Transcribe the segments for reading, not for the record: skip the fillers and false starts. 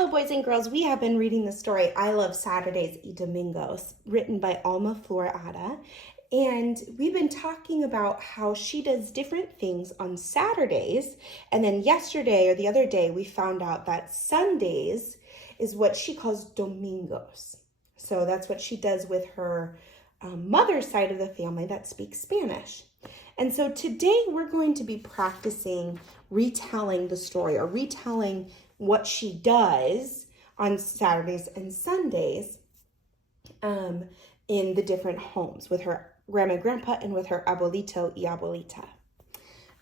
Hello, boys and girls. We have been reading the story I Love Saturdays y Domingos, written by Alma Florada. And we've been talking about how she does different things on Saturdays. And then yesterday or the other day, we found out that Sundays is what she calls Domingos. So that's what she does with her mother's side of the family that speaks Spanish. And so today we're going to be practicing retelling the story or retelling what she does on Saturdays and Sundays in the different homes with her grandma and grandpa and with her abuelito y abuelita.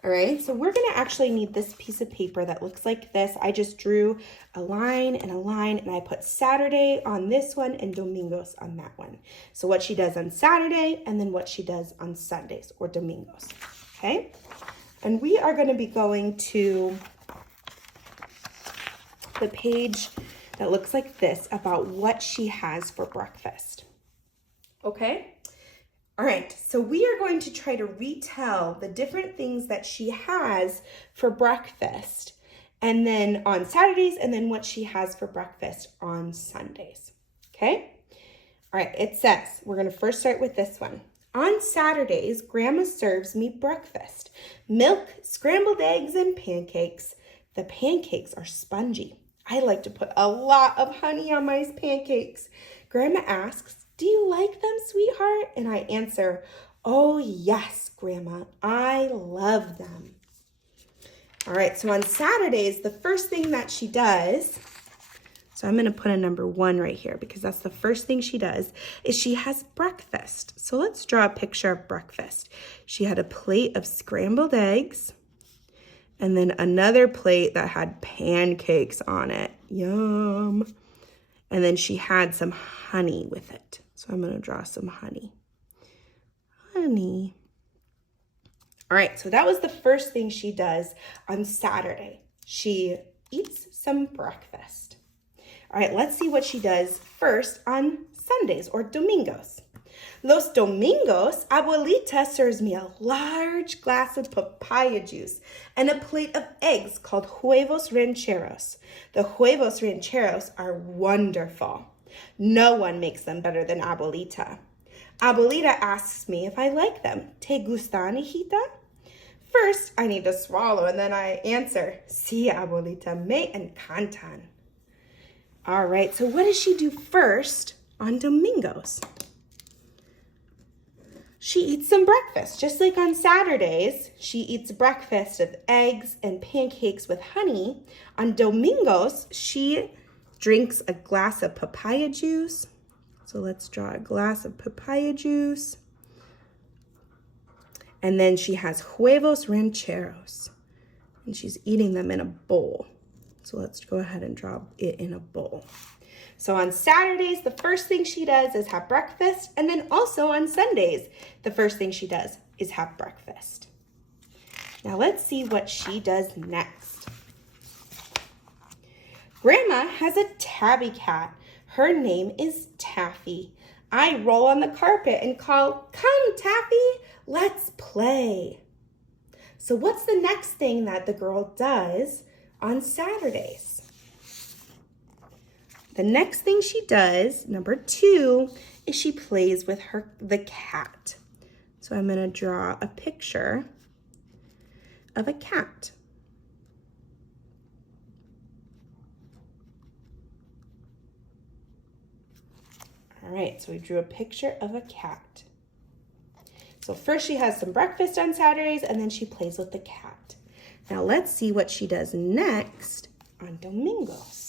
All right, so we're gonna actually need this piece of paper that looks like this. I just drew a line and I put Saturday on this one and Domingos on that one. So what she does on Saturday and then what she does on Sundays or Domingos, okay? And we are gonna be going to the page that looks like this about what she has for breakfast. Okay? All right, so we are going to try to retell the different things that she has for breakfast, and then on Saturdays, and then what she has for breakfast on Sundays. Okay? All right, it says, we're gonna first start with this one. On Saturdays, Grandma serves me breakfast. Milk, scrambled eggs, and pancakes. The pancakes are spongy. I like to put a lot of honey on my pancakes. Grandma asks, "Do you like them, sweetheart?" And I answer, "Oh, yes, Grandma, I love them." All right, so on Saturdays, the first thing that she does, so I'm gonna put a number 1 right here because that's the first thing she does, is she has breakfast. So let's draw a picture of breakfast. She had a plate of scrambled eggs, and then another plate that had pancakes on it. Yum. And then she had some honey with it. So I'm gonna draw some honey. Honey. All right, so that was the first thing she does on Saturday. She eats some breakfast. All right, let's see what she does first on Sundays or Domingos. Los Domingos, Abuelita serves me a large glass of papaya juice and a plate of eggs called huevos rancheros. The huevos rancheros are wonderful. No one makes them better than Abuelita. Abuelita asks me if I like them. ¿Te gustan, hijita? First, I need to swallow, and then I answer, "Sí, Abuelita, me encantan." All right, so what does she do first on Domingos? She eats some breakfast. Just like on Saturdays, she eats breakfast of eggs and pancakes with honey. On Domingos, she drinks a glass of papaya juice. So let's draw a glass of papaya juice. And then she has huevos rancheros. And she's eating them in a bowl. So let's go ahead and draw it in a bowl. So on Saturdays, the first thing she does is have breakfast. And then also on Sundays, the first thing she does is have breakfast. Now let's see what she does next. Grandma has a tabby cat. Her name is Taffy. I roll on the carpet and call, "Come, Taffy, let's play." So what's the next thing that the girl does on Saturdays? The next thing she does, number 2, is she plays with the cat. So I'm gonna draw a picture of a cat. All right, so we drew a picture of a cat. So first she has some breakfast on Saturdays and then she plays with the cat. Now let's see what she does next on Domingos.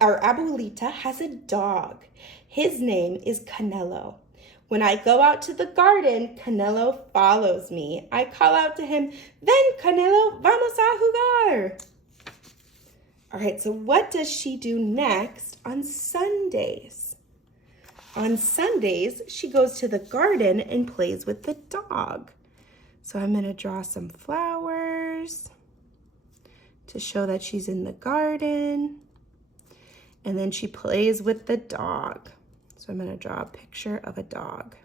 Abuelita has a dog. His name is Canelo. When I go out to the garden, Canelo follows me. I call out to him, "Ven, Canelo, vamos a jugar." All right, so what does she do next on Sundays? On Sundays, she goes to the garden and plays with the dog. So I'm gonna draw some flowers to show that she's in the garden. And then she plays with the dog. So I'm gonna draw a picture of a dog.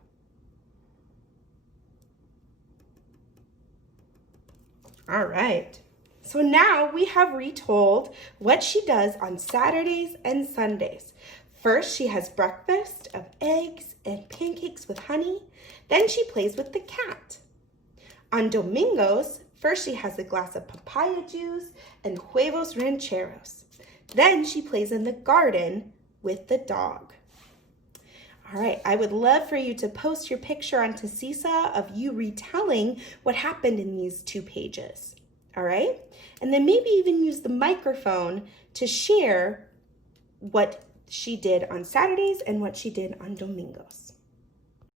All right, So now we have retold what she does on Saturdays and Sundays. First, she has breakfast of eggs and pancakes with honey. Then she plays with the cat. On Domingos, first she has a glass of papaya juice and huevos rancheros. Then she plays in the garden with the dog. All right, I would love for you to post your picture onto Seesaw of you retelling what happened in these 2 pages. All right, and then maybe even use the microphone to share what she did on Saturdays and what she did on Domingos.